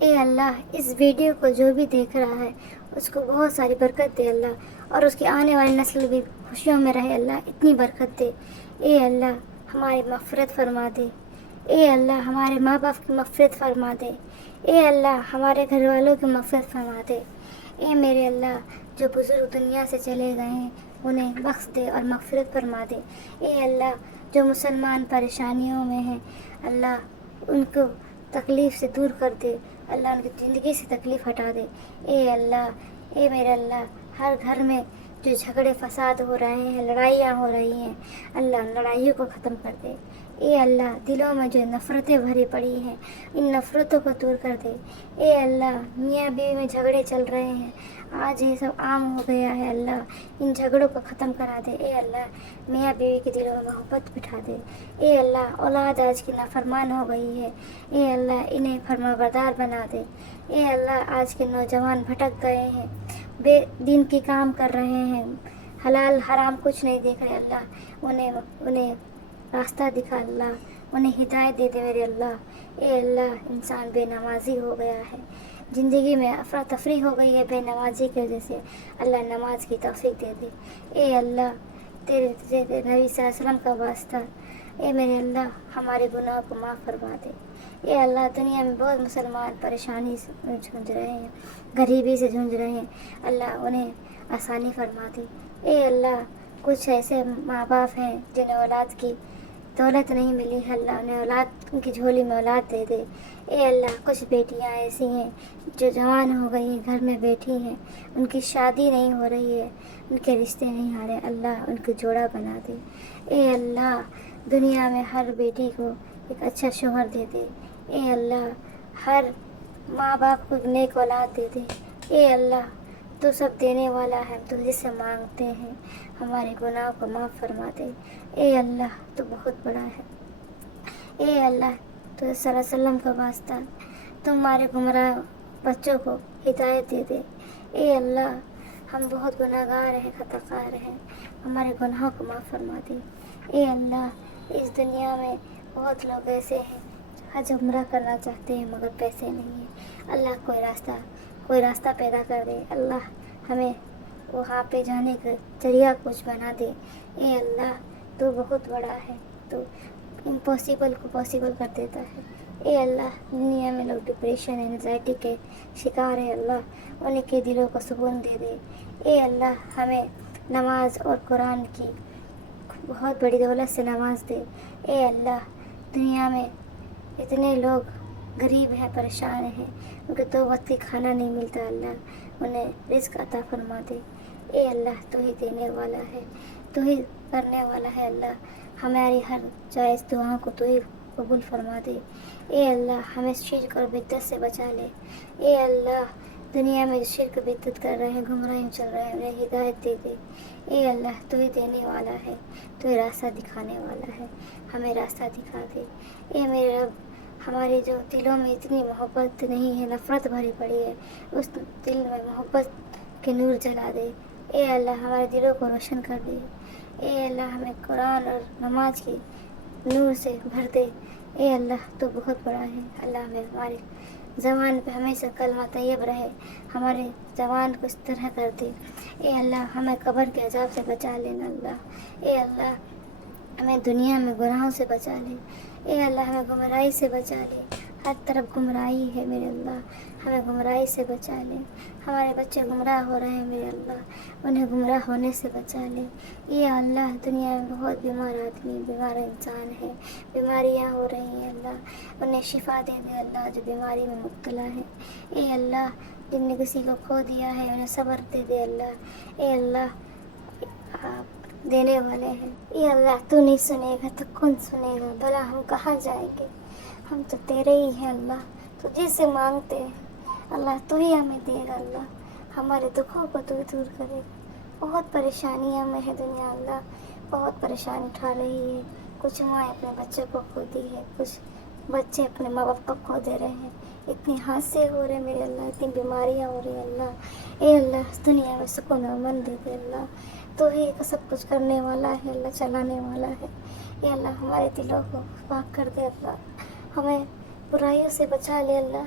اے اللہ اس video کو جو بھی دیکھ رہا ہے اس کو بہت ساری برکت دے اللہ، اور اس کی آنے والی نسل بھی خوشیوں میں رہے اللہ، اتنی برکت دے۔ اے اللہ ہماری مغفرت فرما دے، اے اللہ ہمارے ماں باپ کی مغفرت فرما دے، اے اللہ ہمارے گھر والوں کی مغفرت فرما دے۔ اے میرے اللہ جو بزرگ دنیا سے چلے گئے ہیں انہیں بخش دے اور مغفرت فرما دے۔ اے اللہ جو مسلمان پریشانیوں میں ہیں اللہ ان کو تکلیف سے دور کر دے، اللہ ان کی زندگی سے تکلیف ہٹا دے۔ اے اللہ، اے میرے اللہ ہر گھر میں جو جھگڑے فساد ہو رہے ہیں، لڑائیاں ہو رہی ہیں، اللہ ان لڑائیوں کو ختم کر دے۔ اے اللہ دلوں میں جو نفرتیں بھری پڑی ہیں ان نفرتوں کو دور کر دے۔ اے اللہ میاں بیوی میں جھگڑے چل رہے ہیں، آج یہ سب عام ہو گیا ہے اللہ، ان جھگڑوں کو ختم کرا دے۔ اے اللہ میاں بیوی کے دلوں میں محبت بٹھا دے۔ اے اللہ اولاد آج کی نافرمان ہو گئی ہے، اے اللہ انہیں فرمانبردار بنا دے۔ اے اللہ آج کے نوجوان بھٹک گئے ہیں، بے دین کی کام کر رہے ہیں، حلال حرام کچھ نہیں دیکھ رہے اللہ، انہیں راستہ دکھا اللہ، انہیں ہدایت دے دے میرے اللہ۔ اے اللہ انسان بے نمازی ہو گیا ہے، زندگی میں افراتفری ہو گئی ہے بے نمازی کی وجہ سے، اللہ نماز کی توفیق دے دے۔ اے اللہ تیرے نبی صلی اللہ علیہ وسلم کا واسطہ، اے میرے اللہ ہمارے گناہ کو معاف فرما دے۔ اے اللہ دنیا میں بہت مسلمان پریشانی سے جھنج رہے ہیں، غریبی سے جھنج رہے ہیں، اللہ انہیں آسانی فرما دے۔ اے اللہ کچھ ایسے ماں باپ ہیں جنہیں اولاد کی دولت نہیں ملی ہے، اللہ انہیں اولاد ان کی جھولی میں اولاد دے دے۔ اے اللہ کچھ بیٹیاں ایسی ہیں جو جوان ہو گئی ہیں، گھر میں بیٹھی ہیں، ان کی شادی نہیں ہو رہی ہے، ان کے رشتے نہیں آ رہے، اللہ ان کو جوڑا بنا دے۔ اے اللہ دنیا میں ہر بیٹی کو ایک اچھا شوہر دے دے۔ اے اللہ ہر ماں باپ کو ایک نیک اولاد دے دے۔ اے اللہ تو سب دینے والا ہے، تو جس سے مانگتے ہیں ہمارے گناہ کو معاف فرما دے۔ اے اللہ تو بہت بڑا ہے۔ اے اللہ تو صلی اللہ علیہ وسلم کا واسطہ تمہارے گمراہ بچوں کو ہدایت دے دے۔ اے اللہ ہم بہت گناہ گار ہیں، خطا کار ہیں، ہمارے گناہوں کو معاف فرما دے۔ اے اللہ اس دنیا میں بہت لوگ ایسے ہیں جو حج عمرہ کرنا چاہتے ہیں مگر پیسے نہیں ہیں، اللہ کوئی راستہ پیدا کر دے، اللہ ہمیں وہاں پہ جانے کا ذریعہ کچھ بنا دے۔ اے اللہ تو بہت بڑا ہے، تو امپاسبل کو پاسبل کر دیتا ہے۔ اے اللہ دنیا میں لوگ ڈپریشن انزائٹی کے شکار ہیں، اللہ انہیں کے دلوں کو سکون دے دے۔ اے اللہ ہمیں نماز اور قرآن کی بہت بڑی دولت سے نواز دے۔ اے اللہ دنیا میں اتنے لوگ غریب ہیں، پریشان ہیں، ان کو 2 وقت کی کھانا نہیں ملتا، اللہ انہیں رزق عطا فرما دے۔ اے اللہ تو ہی دینے والا ہے، تو ہی کرنے والا ہے، اللہ ہماری ہر جائز دعاؤں کو تو ہی قبول فرما دے۔ اے اللہ ہمیں شرک اور بدعت سے بچا لے۔ اے اللہ دنیا میں جو شرک بدعت کر رہے ہیں، گمراہی چل رہے ہیں، انہیں ہدایت دے دے۔ اے اللہ تو ہی دینے والا ہے، تو ہی راستہ دکھانے والا ہے، ہمیں راستہ دکھا دے۔ اے میرے رب ہمارے جو دلوں میں اتنی محبت نہیں ہے، نفرت بھری پڑی ہے، اس دل میں محبت کے نور جلا دے۔ اے اللہ ہمارے دلوں کو روشن کر دے۔ اے اللہ ہمیں قرآن اور نماز کی نور سے بھر دے۔ اے اللہ تو بہت بڑا ہے، اللہ ہمیں ہماری زبان پہ ہمیشہ کلمہ طیب رہے، ہمارے زبان کو اس طرح کر دے۔ اے اللہ ہمیں قبر کے عذاب سے بچا لینا اللہ۔ اے اللہ ہمیں دنیا میں گناہوں سے بچا لے۔ اے اللہ ہمیں گمراہی سے بچا لے، ہر طرف گمراہی ہے میرے اللہ، ہمیں گمراہی سے بچا لے۔ ہمارے بچے گمراہ ہو رہے ہیں میرے اللہ، انہیں گمراہ ہونے سے بچا لے۔ اے اللہ دنیا میں بہت بیمار آدمی، بیمار انسان ہے، بیماریاں ہو رہی ہیں اللہ، انہیں شفا دے دے اللہ جو بیماری میں مبتلا ہے۔ اے اللہ جن نے کسی کو کھو دیا ہے انہیں صبر دے دے اللہ۔ اے اللہ آپ دینے والے ہیں۔ اے اللہ تو نہیں سنے گا تو کون سنے گا، بھلا ہم کہاں جائیں گے، ہم تو تیرے ہی ہیں اللہ، تو جس سے مانگتے ہیں اللہ تو ہی ہمیں دے گا اللہ، ہمارے دکھوں کو تو ہی دور کرے گا۔ بہت پریشانیاں میں ہے دنیا اللہ، بہت پریشانی اٹھا رہی ہے، کچھ ماں اپنے بچوں کو کھو دی ہے، کچھ بچے اپنے ماں باپ کو کھو دے رہے ہیں، اتنے حادثے ہو رہے ہیں میرے اللہ، اتنی بیماریاں ہو رہی ہیں اللہ۔ اے اللہ اس دنیا میں سکون و امن دے دے اللہ، تو ہی سب کچھ کرنے والا ہے اللہ، چلانے والا ہے۔ اے اللہ ہمارے دلوں کو پاک کر دے اللہ، ہمیں برائیوں سے بچا لے اللہ،